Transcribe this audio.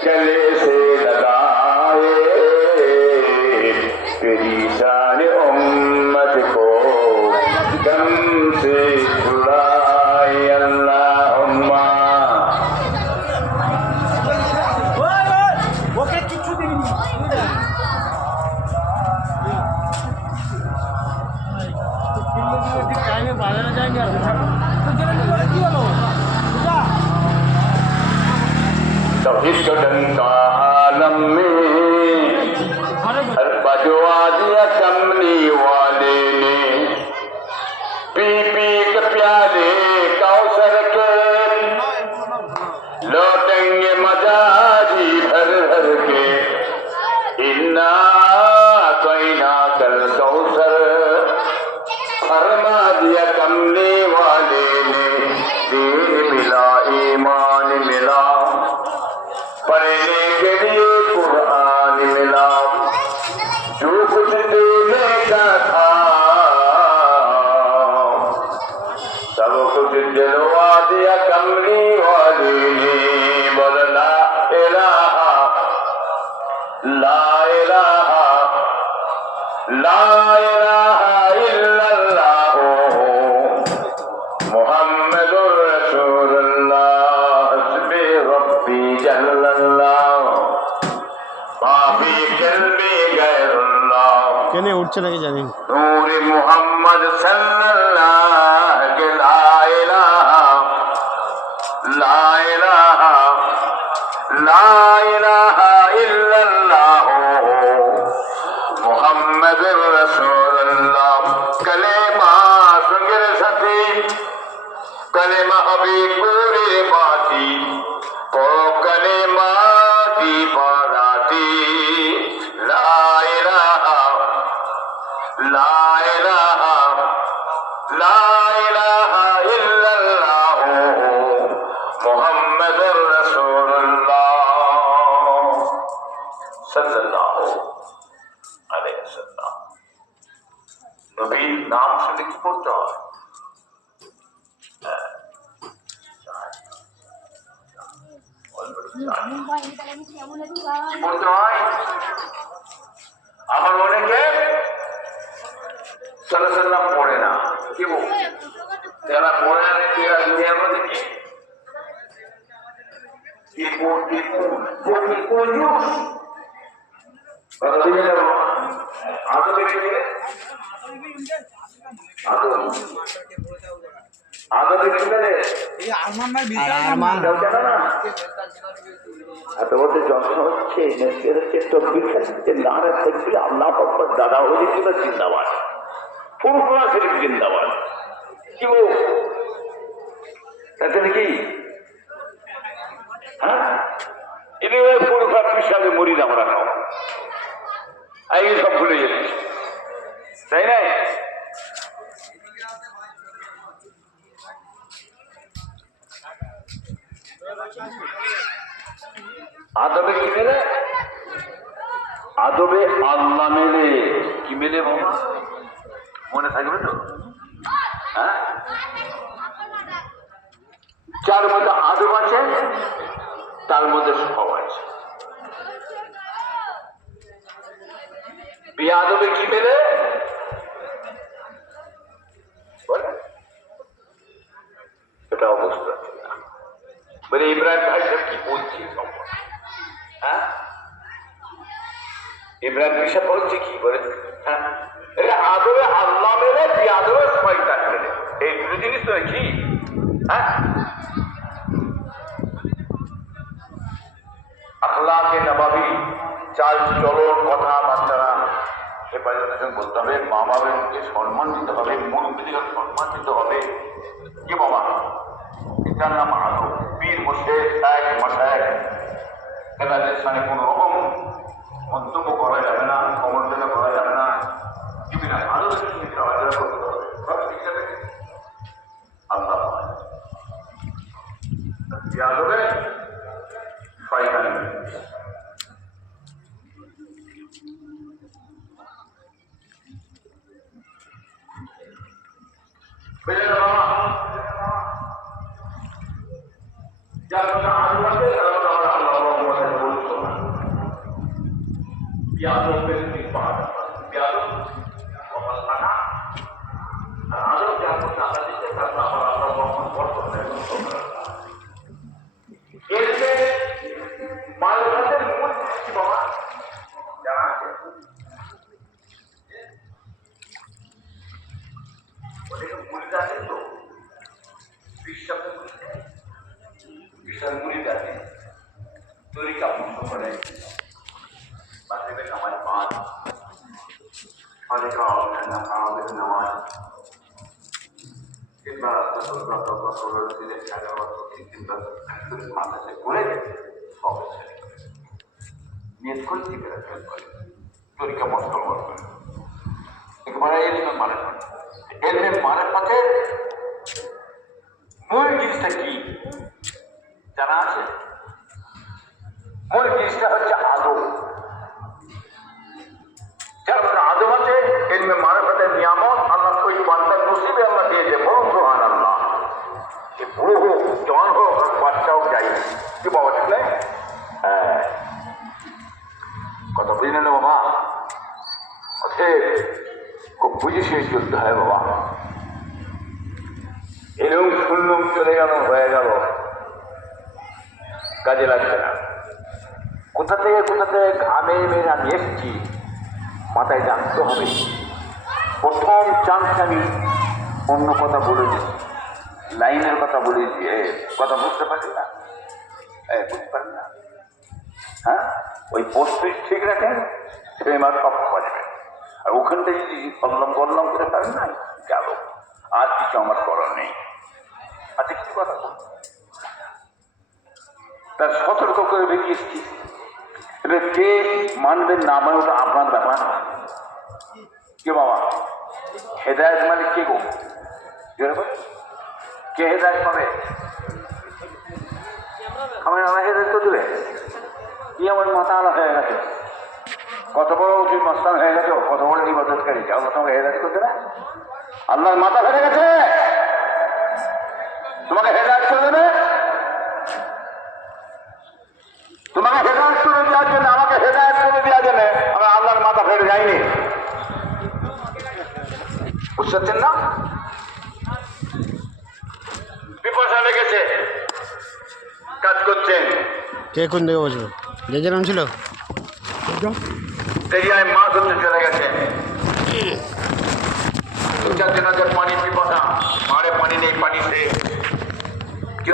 गले से लगाए तेरी शान उम्मत को गम से छुड़ाए अल्लाहुम्मा ওকে কিছু দিবি টাইমে বাজারে যায়নি আর কি হলো तौहीद का डंका आलम में हर बजवा दिया कमली वाले ने पी पी के प्याले कौसर के लौटेंगे मजाजी भर भर के इन्ना कैना कल कौसर फरमा दिया कमली वाले ने दीन मिला ईमान मिला पढ़ने के लिए कुरान मिला जो कुछ देने का था सब कुछ दिलवा दिया कमली वाली ने बोल ला इलाहा ला इलाहा ला इलाहा इल्लल्लाह मुहम्मदुर रसूलुल्लाह हस्बी रब्बी जल्लल्लाह माफी कल्बी गैरुल्लाह কেনে উঠছে নাকি জানি नूर मुहम्मद सल्लल्लाहु ला इलाहा ला इलाहा ला इलाहा इल्लल्लाह मुहम्मदुर रसूलुल्लाह कलेमा सुंगर सती कलेमा अभी पूरे बाती ओ कलेमा दी बाराती ला इलाहा ला इलाहा ला इलाहा इल्लल्लाह मुहम्मदुर रसूलुल्लाह सल्लल्लाहु अलैहि वसल्लम नबीर नाम শুনে কি করতে হয় বলতে হয় আবার অনেকে সাল্লাল্লাহু পড়ে না কি বল যারা পড়ে না তারা দুনিয়ার মধ্যে কি কোন কথা দিলে আদবে কি আদবে কি বলে এই আরমান ভাই আরমান দাও না তোমাদের যখন হচ্ছে মেসের হচ্ছে তকবীর হচ্ছে নারা তাকবীর আল্লাহু আকবার দাদা হয়ে গেছিল জিন্দাবাদ ফুরফুরা শরীফ জিন্দাবাদ কি গো তাতে কি হ্যাঁ এনে ওই ফুরফুরা পিছাবে মরি না আমরা খাও এই সব ভুলে যাচ্ছি তাই না আদবে কি মেলে আদবে আল্লাহ মেলে কি মেলে বাবা মনে থাকবে তো হ্যাঁ যার মধ্যে আদব আছে তার মধ্যে সব আছে বেয়াদবে কি মেলে এটা অবস্থা বলে ইব্রাহিম ভাই কি বলছি হ্যাঁ ইব্রাহিম পেশা বলছে কি বলে হ্যাঁ এটা আদবে আল্লাহ মেলে বেয়াদবে শয়তান মেলে এই দুটো জিনিস তো কি হ্যাঁ আখলাকে নবাবী চাল চলন কথাবার্তা হেফাজতের সঙ্গে বলতে হবে মা বাবাকে সম্মান দিতে হবে মুরব্বীদের সম্মান দিতে হবে কি বাবা এটার নাম আদব পীর মুর্শিদ শায়েখ মাশায়েখ এনাদের সঙ্গে কোনো রকম মন্তব্য করা যাবে না সমালোচনা করা যাবে না কিন্তু না আদবের সঙ্গে চলাফেরা করতে হবে সব ঠিক আছে আল্লাহ আদবে শয়তানি যার কথা আল্লাহকে আল্লাহ বিয়াদবের বিপাদ বিয়াদব কপাল কাটা আর আদব যেমন টাকা দিতে তারপর আবার আমরা বর্তমান বর্তমানে এর যে মালঘাটের মূল কি বাবা জানা আছে ওদেরকে মূল জাতি তো বিশ্বাস মুড়ি জাতি তরিকা বন্ধ করে বাচ্চাদের নামাজ পাঁচ অনেকে আমাদের নামাজ কিংবা মাথাতে করে হবে নিয়ত করে ঠিক করে তরিকা মস্ত করে একেবারে এলিমের মানে এলিমের মানে পথে মূল জিনিসটা কি জানা আছে মূল জিনিসটা হচ্ছে আদব যার মধ্যে আদব আছে এলমে মারেফতের নিয়ামত আল্লাহ ওই বান্দার নসিবে আল্লাহ দিয়েছে বড় সুবহানাল্লাহ সে বুড়ো হোক জওয়ান হোক আর বাচ্চাও যাই কি বাবা ঠিক নাই কথা বুঝলেন বাবা অতএব খুব বুঝে সে চলতে হয় বাবা এরকম শুনলুম চলে গেল হয়ে গেল কাজে লাগবে না কোথা থেকে ঘামে মেরে আমি এসছি মাথায় জানতে হবে প্রথম চান্স আমি অন্য কথা বলেছি লাইনের কথা বলেছি কথা বুঝতে পারছি না বুঝতে পারি না হ্যাঁ ওই পোস্ট ঠিক রাখেন সে আমার সব বাজবে আর ওখানটা যদি কল্লম করে পারেন না গেল আর কিছু আমার করার নেই আচ্ছা কিছু কথা বল তার সতর্ক করে বেরিয়ে এসছি এবার কে মানবেন না মানে ওটা আপনার ব্যাপার কে বাবা হেদায়ত মানে কে গো কে হেদায়ত পাবে আমার হেদায়ত তো দেবে কি আমার মাথা আলা হয়ে গেছে কত বড় উচিত মাস্তান হয়ে গেছে কত বড় ইবাদতকারী আল্লাহ তোমাকে হেদায়ত করতে না আল্লাহর মাথা ফেলে গেছে তোমাকে হেদায়ত করে দেবে তোমাকে হেদায়ত করে দেওয়ার জন্য আমাকে হেদায়ত করে দেওয়ার জন্য আমি আল্লাহর মাথা ফেলে যাইনি বুঝতে পারছেন না বিপদে লেগেছে কাজ করছেন কে কোন দিকে বসবো যে যেরকম ছিল দরিয়ায় মাছ ধরতে চলে গেছে দু চার দিন পানি পিপাসা মারে পানি নেই পানি সে